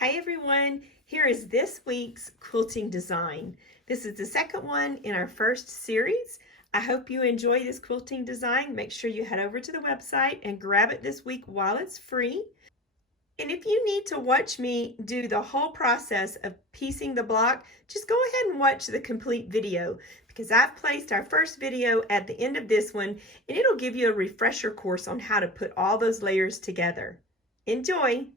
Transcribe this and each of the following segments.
Hi everyone, here is this week's quilting design. This is the second one in our first series. I hope you enjoy this quilting design. Make sure you head over to the website and grab it this week while it's free. And if you need to watch me do the whole process of piecing the block, just go ahead and watch the complete video because I've placed our first video at the end of this one and it'll give you a refresher course on how to put all those layers together. Enjoy!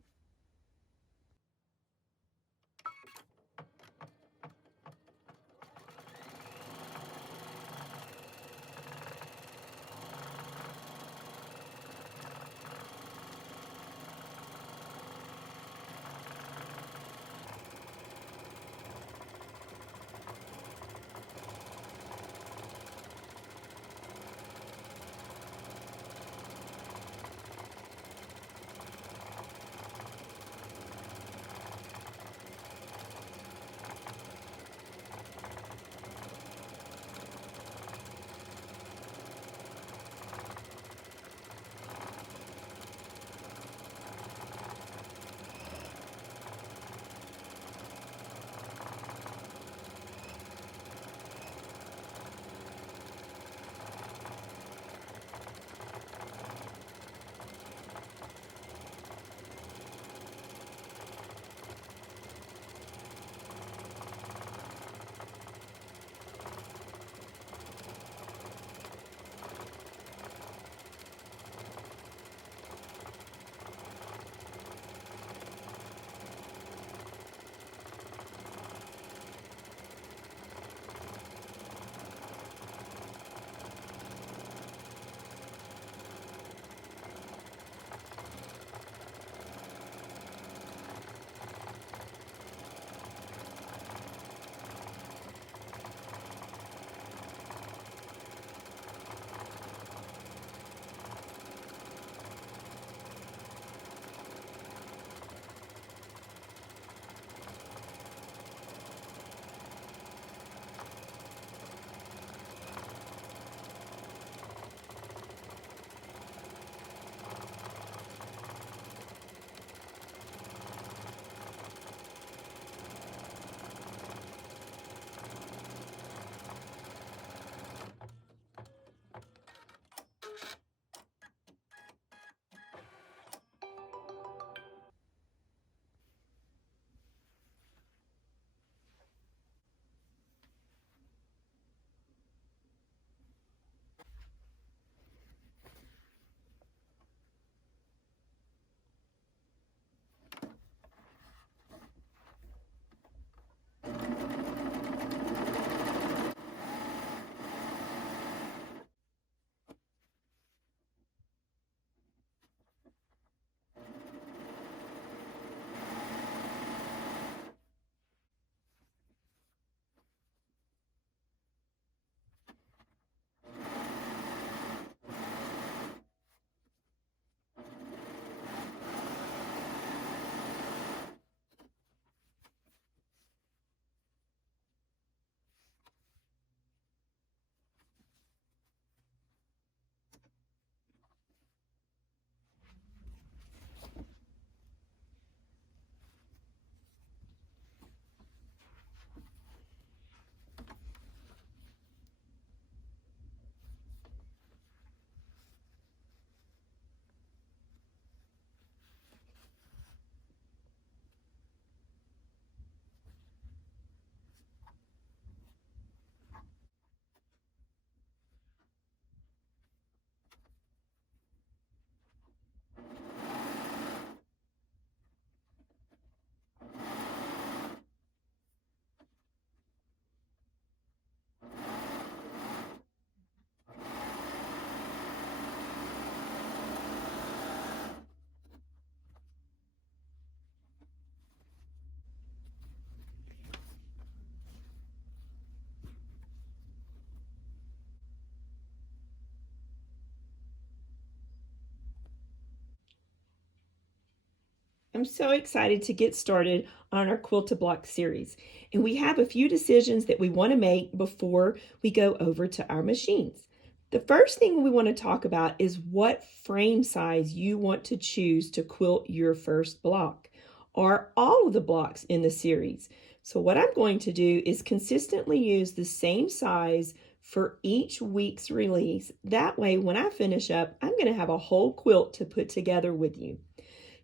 I'm so excited to get started on our Quilt to Block series. And we have a few decisions that we want to make before we go over to our machines. The first thing we want to talk about is what frame size you want to choose to quilt your first block. or all of the blocks in the series. So what I'm going to do is consistently use the same size for each week's release. That way, when I finish up, I'm going to have a whole quilt to put together with you.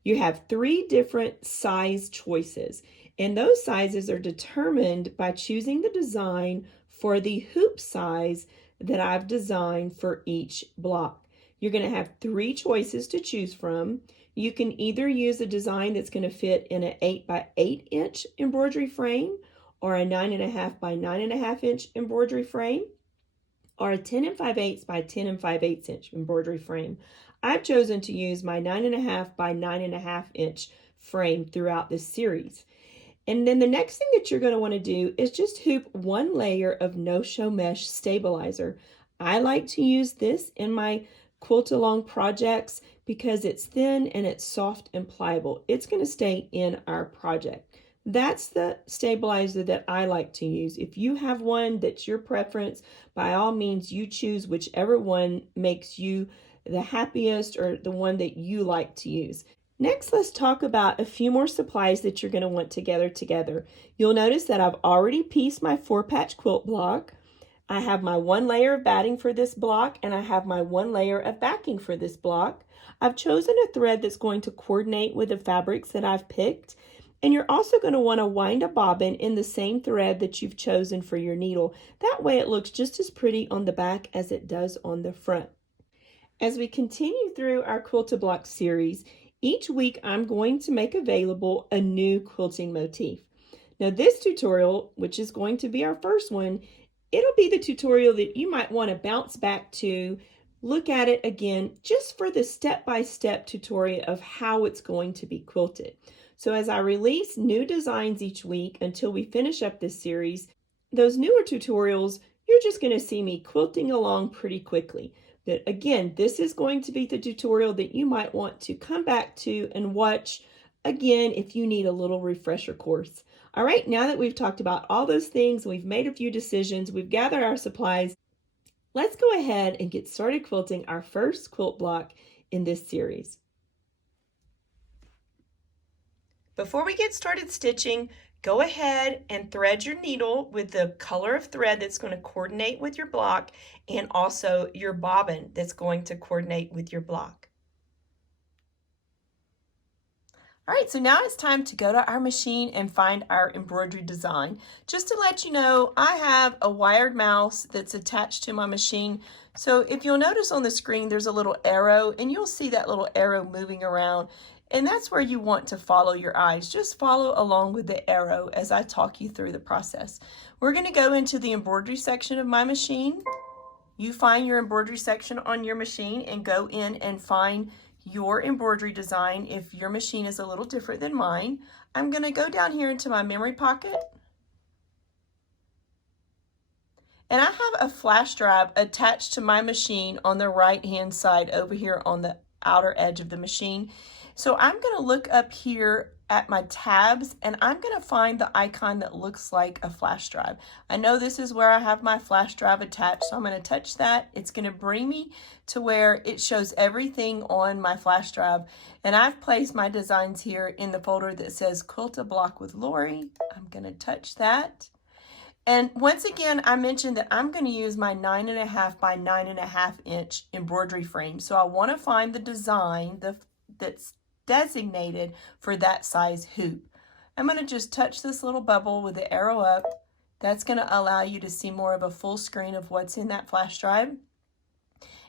You have 3 different size choices, and those sizes are determined by choosing the design for the hoop size that I've designed for each block. You're going to have 3 choices to choose from. You can either use a design that's going to fit in an 8 by 8 inch embroidery frame, or a 9.5 by 9.5 inch embroidery frame, or a 10 5/8 by 10 5/8 inch embroidery frame. I've chosen to use my 9.5 by 9.5 inch frame throughout this series. And then the next thing that you're going to want to do is just hoop 1 layer of no-show mesh stabilizer. I like to use this in my quilt along projects because it's thin and it's soft and pliable. It's going to stay in our project. That's the stabilizer that I like to use. If you have one that's your preference, by all means, you choose whichever one makes you the happiest or the one that you like to use. Next, let's talk about a few more supplies that you're going to want to gather together. You'll notice that I've already pieced my 4-patch quilt block. I have my 1 layer of batting for this block, and I have my 1 layer of backing for this block. I've chosen a thread that's going to coordinate with the fabrics that I've picked. And you're also going to want to wind a bobbin in the same thread that you've chosen for your needle. That way it looks just as pretty on the back as it does on the front. As we continue through our Quilt-A-Block series, each week I'm going to make available a new quilting motif. Now this tutorial, which is going to be our first one, it'll be the tutorial that you might want to bounce back to, look at it again, just for the step-by-step tutorial of how it's going to be quilted. So as I release new designs each week until we finish up this series, those newer tutorials, you're just going to see me quilting along pretty quickly. But again, this is going to be the tutorial that you might want to come back to and watch again if you need a little refresher course. All right, now that we've talked about all those things, we've made a few decisions, we've gathered our supplies, let's go ahead and get started quilting our first quilt block in this series. Before we get started stitching, go ahead and thread your needle with the color of thread that's going to coordinate with your block, and also your bobbin that's going to coordinate with your block. All right, so now it's time to go to our machine and find our embroidery design. Just to let you know, I have a wired mouse that's attached to my machine. So if you'll notice on the screen, there's a little arrow, and you'll see that little arrow moving around. And that's where you want to follow your eyes. Just follow along with the arrow as I talk you through the process. We're going to go into the embroidery section of my machine. You find your embroidery section on your machine and go in and find your embroidery design if your machine is a little different than mine. I'm going to go down here into my memory pocket. And I have a flash drive attached to my machine on the right hand side over here on the outer edge of the machine. So I'm going to look up here at my tabs, and I'm going to find the icon that looks like a flash drive. I know this is where I have my flash drive attached, so I'm going to touch that. It's going to bring me to where it shows everything on my flash drive. And I've placed my designs here in the folder that says Quilt-A-Block with Lori. I'm going to touch that. And once again, I mentioned that I'm going to use my 9.5 by 9.5 inch embroidery frame. So I want to find the design that's designated for that size hoop. I'm going to just touch this little bubble with the arrow up. That's going to allow you to see more of a full screen of what's in that flash drive.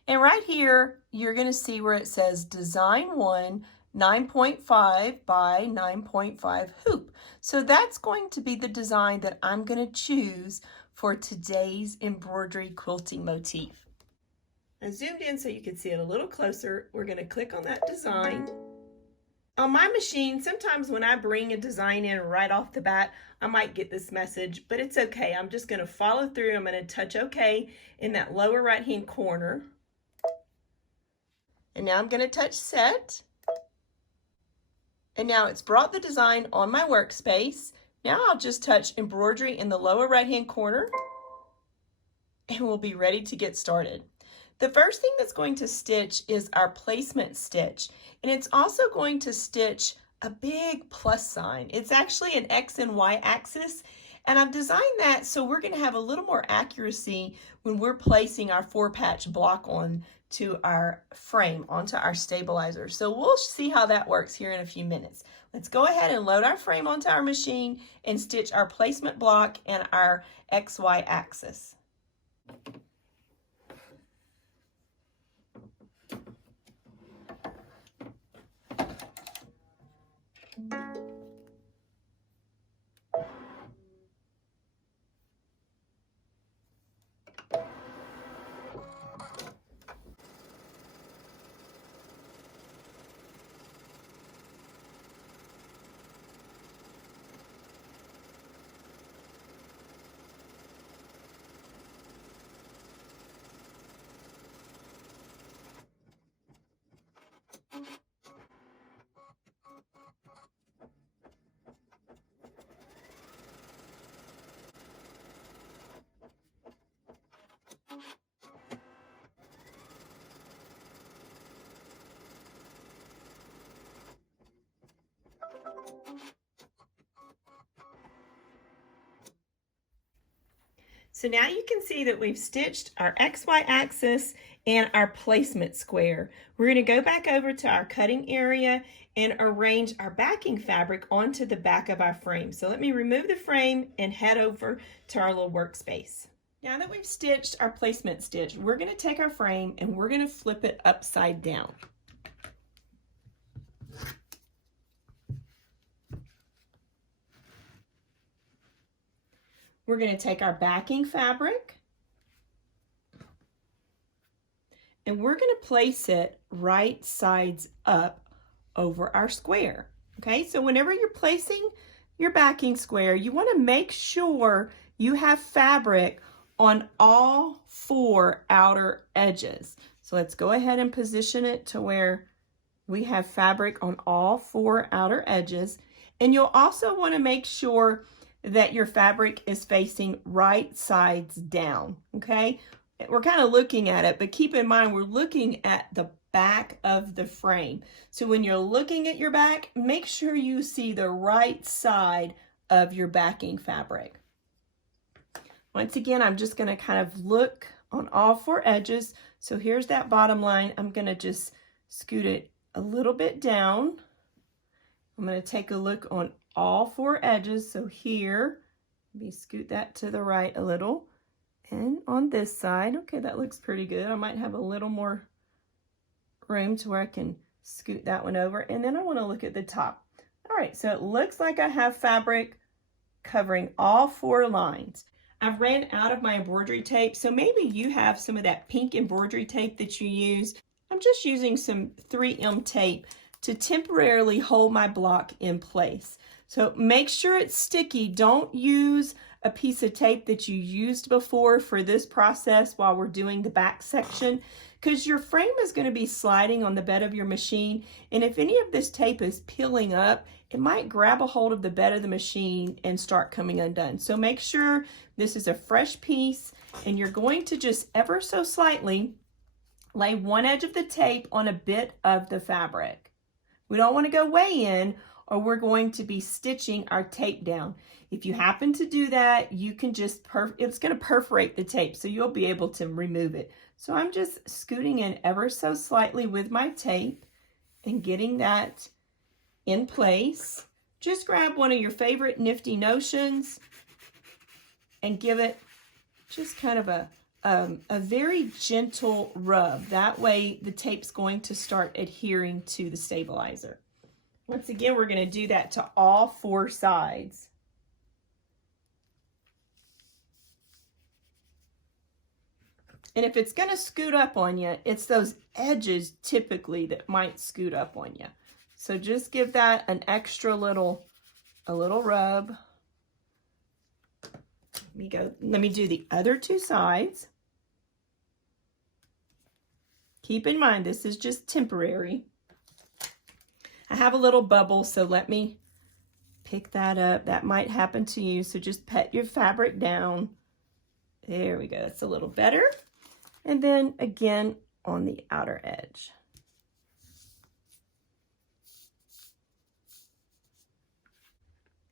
And right here, you're going to see where it says Design 1, 9.5 by 9.5 hoop. So that's going to be the design that I'm going to choose for today's embroidery quilting motif. I zoomed in so you can see it a little closer. We're going to click on that design. On my machine, sometimes when I bring a design in right off the bat, I might get this message, but it's okay. I'm just going to follow through. I'm going to touch OK in that lower right-hand corner. And now I'm going to touch Set. And now it's brought the design on my workspace. Now I'll just touch Embroidery in the lower right-hand corner, and we'll be ready to get started. The first thing that's going to stitch is our placement stitch, and it's also going to stitch a big plus sign. It's actually an X and Y axis, and I've designed that so we're going to have a little more accuracy when we're placing our 4-patch block on to our frame, onto our stabilizer. So we'll see how that works here in a few minutes. Let's go ahead and load our frame onto our machine and stitch our placement block and our XY axis. So now you can see that we've stitched our XY axis and our placement square. We're going to go back over to our cutting area and arrange our backing fabric onto the back of our frame. So let me remove the frame and head over to our little workspace. Now that we've stitched our placement stitch, we're going to take our frame and we're going to flip it upside down. We're going to take our backing fabric and we're going to place it right sides up over our square. Okay, so whenever you're placing your backing square, you want to make sure you have fabric on all 4 outer edges. So let's go ahead and position it to where we have fabric on all 4 outer edges. And you'll also want to make sure that your fabric is facing right sides down, okay? We're kind of looking at it, but keep in mind we're looking at the back of the frame. So when you're looking at your back, make sure you see the right side of your backing fabric. Once again, I'm just going to kind of look on all 4 edges. So here's that bottom line. I'm going to just scoot it a little bit down. I'm going to take a look on all 4 edges. So here, let me scoot that to the right a little. And on this side, okay, that looks pretty good. I might have a little more room to where I can scoot that one over. And then I want to look at the top. All right, so it looks like I have fabric covering all 4 lines. I've ran out of my embroidery tape, so maybe you have some of that pink embroidery tape that you use. I'm just using some 3M tape to temporarily hold my block in place. So make sure it's sticky. Don't use a piece of tape that you used before for this process while we're doing the back section, because your frame is going to be sliding on the bed of your machine, and if any of this tape is peeling up, it might grab a hold of the bed of the machine and start coming undone. So make sure this is a fresh piece, and you're going to just ever so slightly lay one edge of the tape on a bit of the fabric. We don't want to go way in, or we're going to be stitching our tape down. If you happen to do that, you can just, it's going to perforate the tape, so you'll be able to remove it. So I'm just scooting in ever so slightly with my tape and getting that in place. Just grab one of your favorite nifty notions and give it just kind of a very gentle rub. That way the tape's going to start adhering to the stabilizer. Once again, we're going to do that to all 4 sides. And if it's going to scoot up on you, it's those edges typically that might scoot up on you. So just give that an extra little, a little rub. Let me do the other 2 sides. Keep in mind, this is just temporary. I have a little bubble, so let me pick that up. That might happen to you, so just pet your fabric down. There we go, that's a little better. And then again on the outer edge.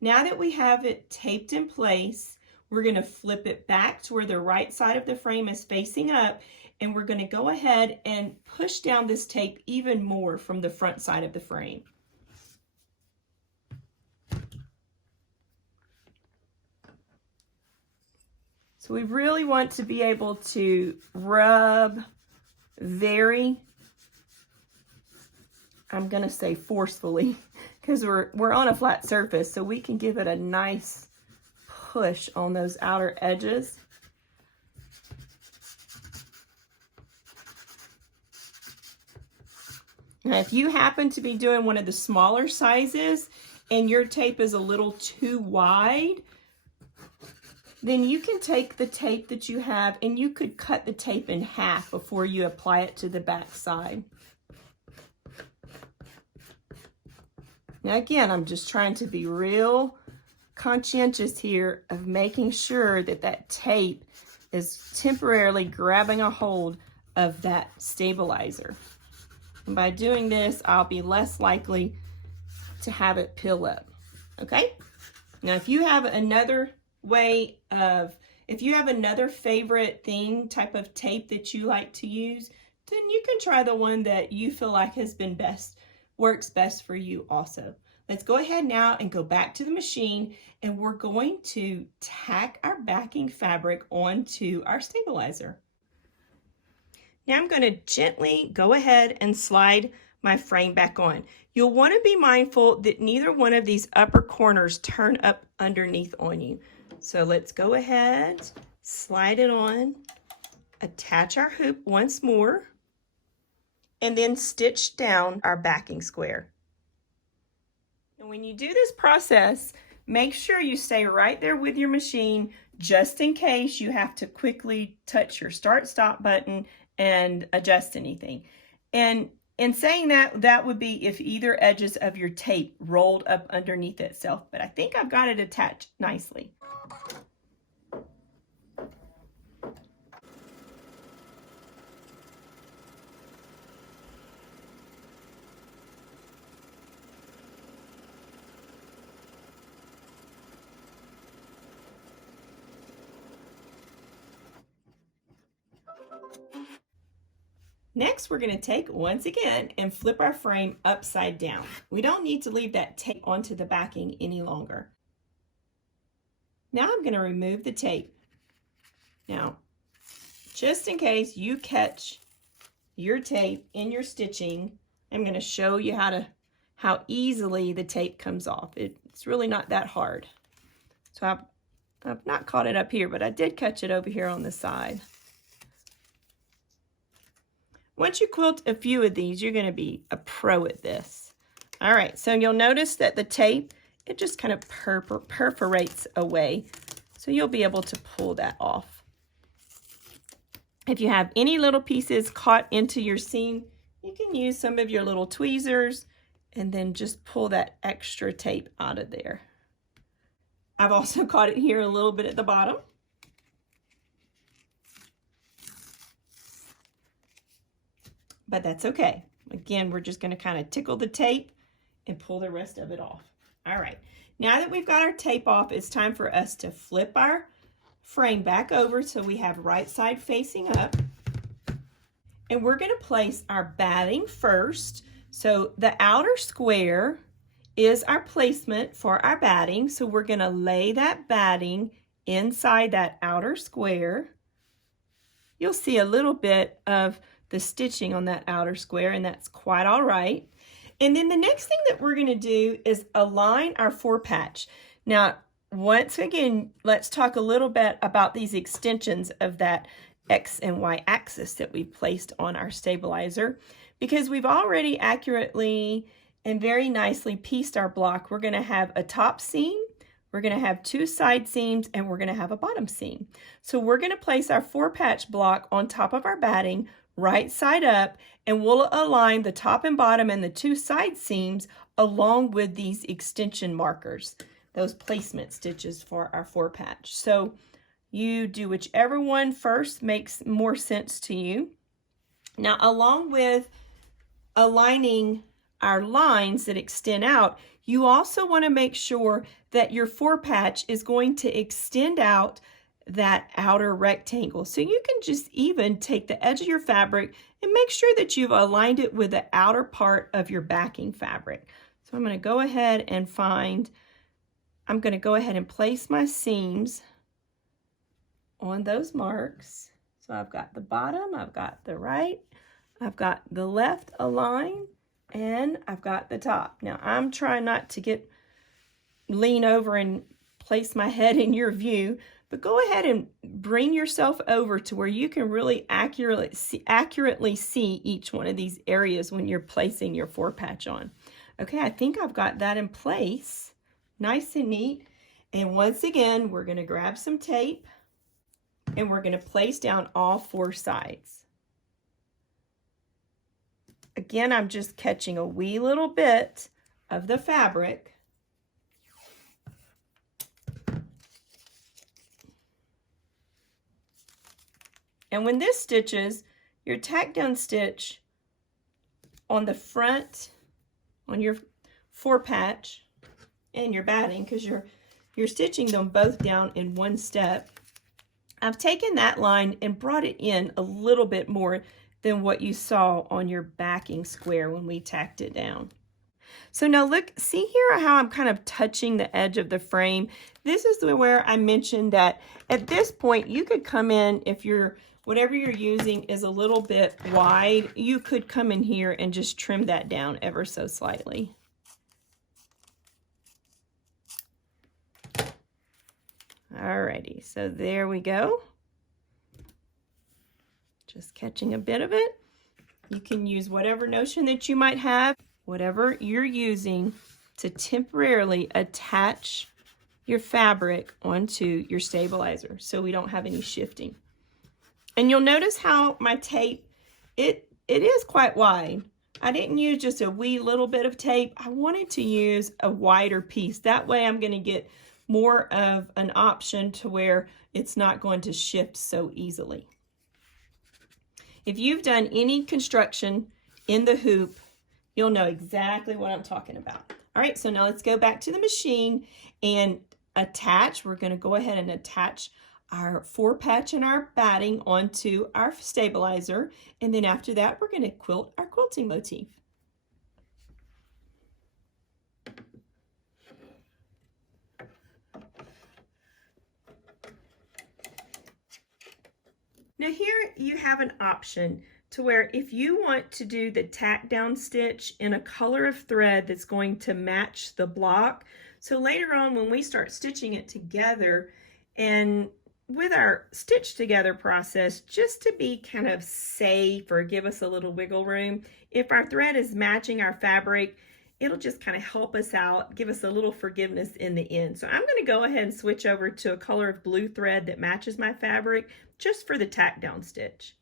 Now that we have it taped in place, we're going to flip it back to where the right side of the frame is facing up, and we're going to go ahead and push down this tape even more from the front side of the frame. So we really want to be able to rub very, I'm going to say forcefully, because we're on a flat surface, so we can give it a nice push on those outer edges. Now, if you happen to be doing one of the smaller sizes and your tape is a little too wide, then you can take the tape that you have and you could cut the tape in half before you apply it to the back side. Now again, I'm just trying to be real conscientious here of making sure that that tape is temporarily grabbing a hold of that stabilizer. And by doing this, I'll be less likely to have it peel up, okay? Now, if you have another way of, if you have another favorite type of tape that you like to use, then you can try the one that you feel like has been best, works best for you also. Let's go ahead now and go back to the machine, and we're going to tack our backing fabric onto our stabilizer. Now I'm going to gently go ahead and slide my frame back on. You'll want to be mindful that neither one of these upper corners turn up underneath on you. So let's go ahead, slide it on, attach our hoop once more, and then stitch down our backing square. And when you do this process, make sure you stay right there with your machine just in case you have to quickly touch your start-stop button and adjust anything. And in saying that, that would be if either edges of your tape rolled up underneath itself, but I think I've got it attached nicely. Next, we're going to take, once again, and flip our frame upside down. We don't need to leave that tape onto the backing any longer. Now I'm going to remove the tape. Now, just in case you catch your tape in your stitching, I'm going to show you how easily the tape comes off. It's really not that hard. So I've not caught it up here, but I did catch it over here on the side. Once you quilt a few of these, you're going to be a pro at this. All right, so you'll notice that the tape, it just kind of perforates away. So you'll be able to pull that off. If you have any little pieces caught into your seam, you can use some of your little tweezers and then just pull that extra tape out of there. I've also caught it here a little bit at the bottom. But that's okay. Again, we're just going to kind of tickle the tape and pull the rest of it off. All right, now that we've got our tape off, it's time for us to flip our frame back over so we have right side facing up. And we're going to place our batting first. So the outer square is our placement for our batting. So we're going to lay that batting inside that outer square. You'll see a little bit of the stitching on that outer square, and that's quite all right. And then the next thing that we're going to do is align our four patch. Now, once again, let's talk a little bit about these extensions of that X and Y axis that we've placed on our stabilizer, because we've already accurately and very nicely pieced our block. We're going to have a top seam, we're going to have two side seams, and we're going to have a bottom seam. So we're going to place our four patch block on top of our batting, right side up, and we'll align the top and bottom and the two side seams along with these extension markers, those placement stitches for our four patch. So you do whichever one first makes more sense to you. Now, along with aligning our lines that extend out, you also want to make sure that your forepatch is going to extend out that outer rectangle. So you can just even take the edge of your fabric and make sure that you've aligned it with the outer part of your backing fabric. So I'm going to go ahead and place my seams on those marks. So I've got the bottom, I've got the right, I've got the left aligned, and I've got the top. Now I'm trying not to lean over and place my head in your view, but go ahead and bring yourself over to where you can really accurately see each one of these areas when you're placing your forepatch on. Okay, I think I've got that in place, nice and neat. And once again, we're going to grab some tape and we're going to place down all 4 sides. Again, I'm just catching a wee little bit of the fabric. And when this stitches, your tack down stitch on the front, on your forepatch and your batting, because you're stitching them both down in one step. I've taken that line and brought it in a little bit more than what you saw on your backing square when we tacked it down. So now look, see here how I'm kind of touching the edge of the frame. This is where I mentioned that at this point you could come in, if whatever you're using is a little bit wide, you could come in here and just trim that down ever so slightly. Alrighty, so there we go. Just catching a bit of it. You can use whatever notion that you might have, whatever you're using to temporarily attach your fabric onto your stabilizer so we don't have any shifting. And you'll notice how my tape, it is quite wide. I didn't use just a wee little bit of tape. I wanted to use a wider piece. That way I'm going to get more of an option to where it's not going to shift so easily. If you've done any construction in the hoop, you'll know exactly what I'm talking about. All right, so now let's go back to the machine and attach. We're going to go ahead and attach our forepatch and our batting onto our stabilizer, and then after that we're going to quilt our quilting motif. Now here you have an option to where if you want to do the tack down stitch in a color of thread that's going to match the block, so later on when we start stitching it together and with our stitch together process, just to be kind of safe or give us a little wiggle room, if our thread is matching our fabric, it'll just kind of help us out, give us a little forgiveness in the end. So I'm going to go ahead and switch over to a color of blue thread that matches my fabric just for the tack down stitch.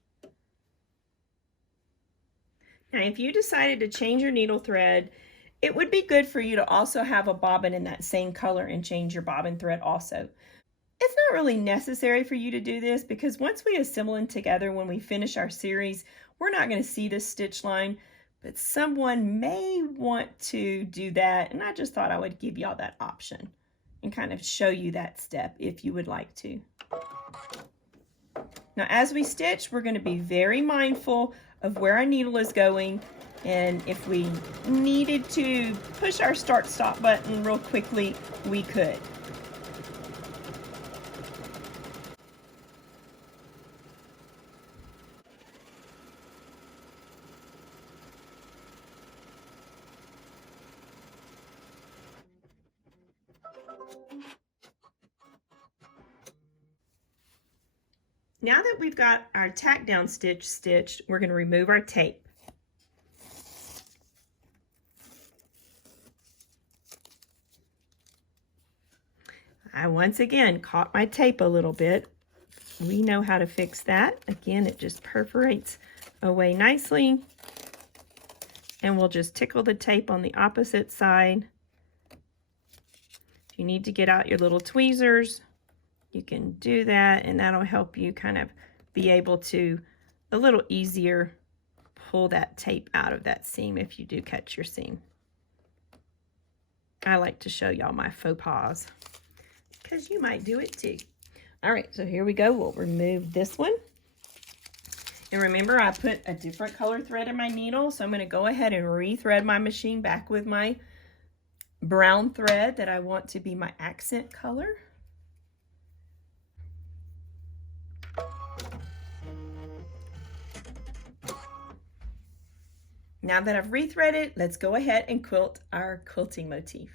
Now if you decided to change your needle thread, it would be good for you to also have a bobbin in that same color and change your bobbin thread also. It's not really necessary for you to do this because once we assemble them together, when we finish our series, we're not going to see this stitch line, but someone may want to do that, and I just thought I would give y'all that option and kind of show you that step if you would like to. Now as we stitch, we're going to be very mindful of where our needle is going, and if we needed to push our start stop button real quickly, we could. Now that we've got our tack down stitch stitched, we're going to remove our tape. I once again caught my tape a little bit. We know how to fix that. Again, it just perforates away nicely. And we'll just tickle the tape on the opposite side. If you need to get out your little tweezers, you can do that, and that'll help you kind of be able to a little easier pull that tape out of that seam if you do catch your seam. I like to show y'all my faux pas because you might do it too. All right, so here we go. We'll remove this one. And remember, I put a different color thread in my needle, so I'm going to go ahead and re-thread my machine back with my brown thread that I want to be my accent color. Now that I've rethreaded, let's go ahead and quilt our quilting motif.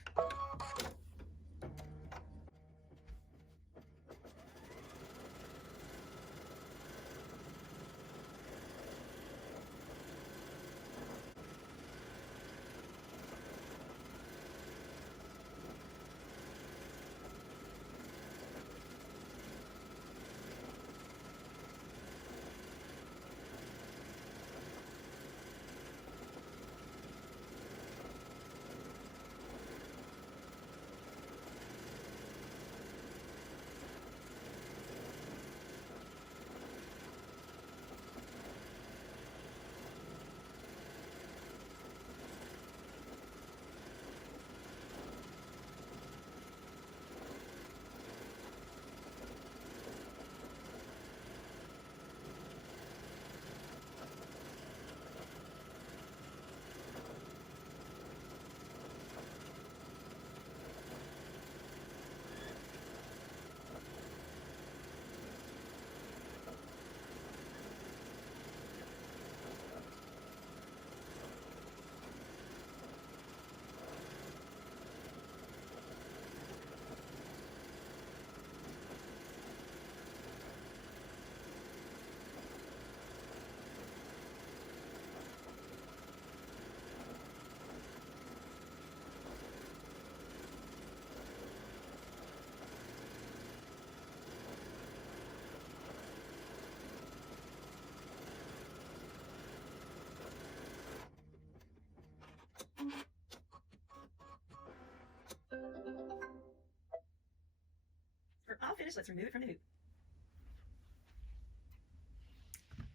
We're all finished. Let's remove it from the hoop.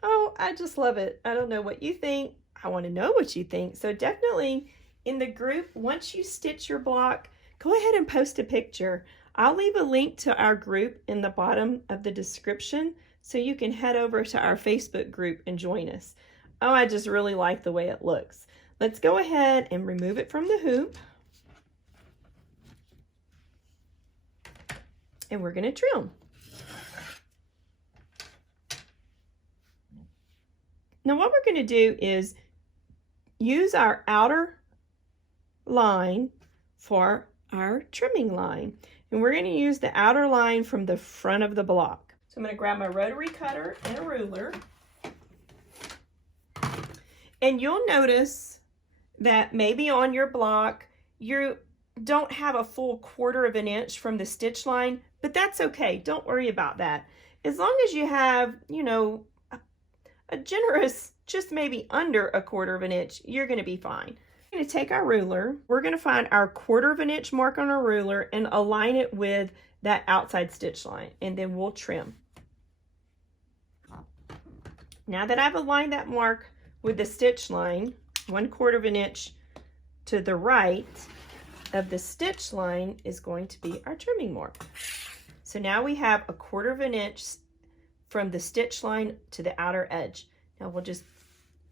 Oh, I just love it. I don't know what you think. I want to know what you think. So definitely in the group, once you stitch your block, go ahead and post a picture. I'll leave a link to our group in the bottom of the description so you can head over to our Facebook group and join us. Oh, I just really like the way it looks. Let's go ahead and remove it from the hoop. And we're going to trim. Now what we're going to do is use our outer line for our trimming line. And we're going to use the outer line from the front of the block. So I'm going to grab my rotary cutter and a ruler. And you'll notice that maybe on your block you don't have a full 1/4 of an inch from the stitch line, but that's okay. Don't worry about that. As long as you have, you know, a generous, just maybe under a 1/4 of an inch, you're going to be fine. We're going to take our ruler. We're going to find our 1/4 of an inch mark on our ruler and align it with that outside stitch line, and then we'll trim. Now that I've aligned that mark with the stitch line, 1/4 of an inch to the right of the stitch line is going to be our trimming mark. So now we have a 1/4 of an inch from the stitch line to the outer edge. Now we'll just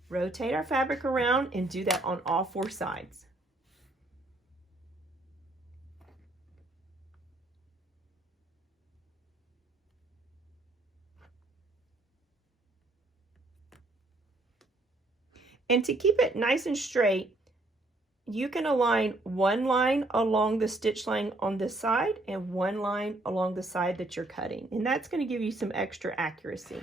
rotate our fabric around and do that on all 4 sides. And to keep it nice and straight, you can align one line along the stitch line on this side and one line along the side that you're cutting. And that's going to give you some extra accuracy.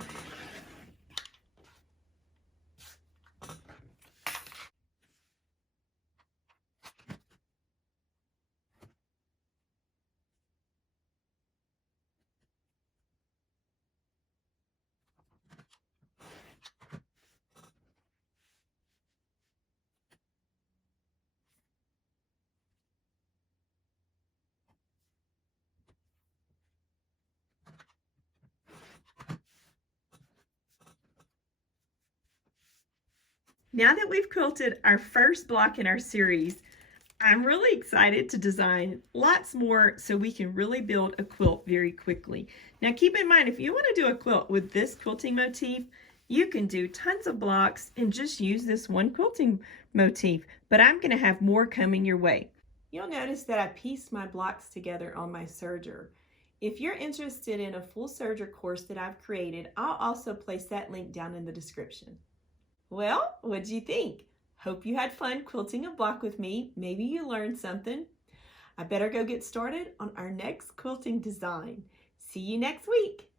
Now that we've quilted our first block in our series, I'm really excited to design lots more so we can really build a quilt very quickly. Now keep in mind, if you want to do a quilt with this quilting motif, you can do tons of blocks and just use this one quilting motif, but I'm going to have more coming your way. You'll notice that I pieced my blocks together on my serger. If you're interested in a full serger course that I've created, I'll also place that link down in the description. Well, what do you think? Hope you had fun quilting a block with me. Maybe you learned something. I better go get started on our next quilting design. See you next week.